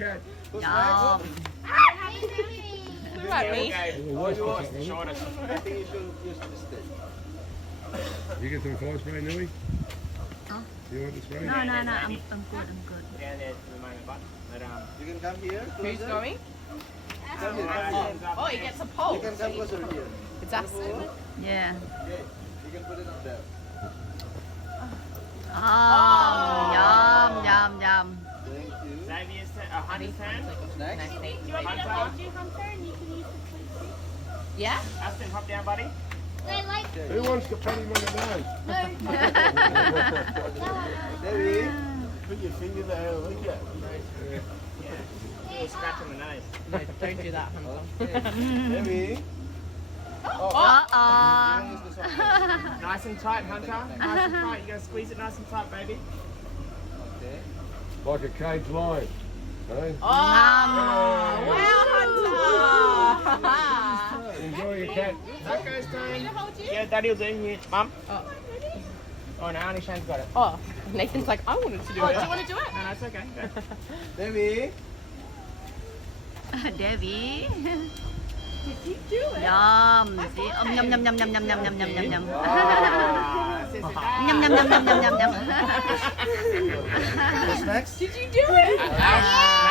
cat. ยอม What about me? Oh, what's the Shortest. I think you should use the stick. You get some clothes spray, Nui? Huh? You want the spray? No, I'm good. Yeah, there's the moment, but You can come here. Who's Closer. going? Come here. Come here. Oh, he gets a You pole. can come closer here. It's us. Yeah. Okay. You can put it up there. อ๋อยอม Thank you. Xavier's honey fan. Next. Do you want me to hold you, Hunter, and you can use the plate? Yeah? Aston, hop down, buddy. I like Who wants to pat him on the nose? Debbie. Put your finger there, look at Little scratch on the nose. No, don't do that, Hunter. Debbie. อ๋ออ๋อ You can use this one. Nice and tight, Hunter. Nice and tight. You gotta squeeze it nice and tight, baby. Okay. Like a caged lion. Hey? Oh, wow, Hunter! Enjoy your cat. That goes down. Yeah, Daddy'll do here. Mum. Oh, no, only Shane's got it. Oh, Nathan's like, I wanted to do it. Do you want to do it? No, no, it's okay. Go. Debbie. เดวี่ Do it. ยอมสิอมยำยำยำยำยำยำยำยำยำยำ Sit down. ยำยำยำยำยำยำยำ What's next? Did you do it? Now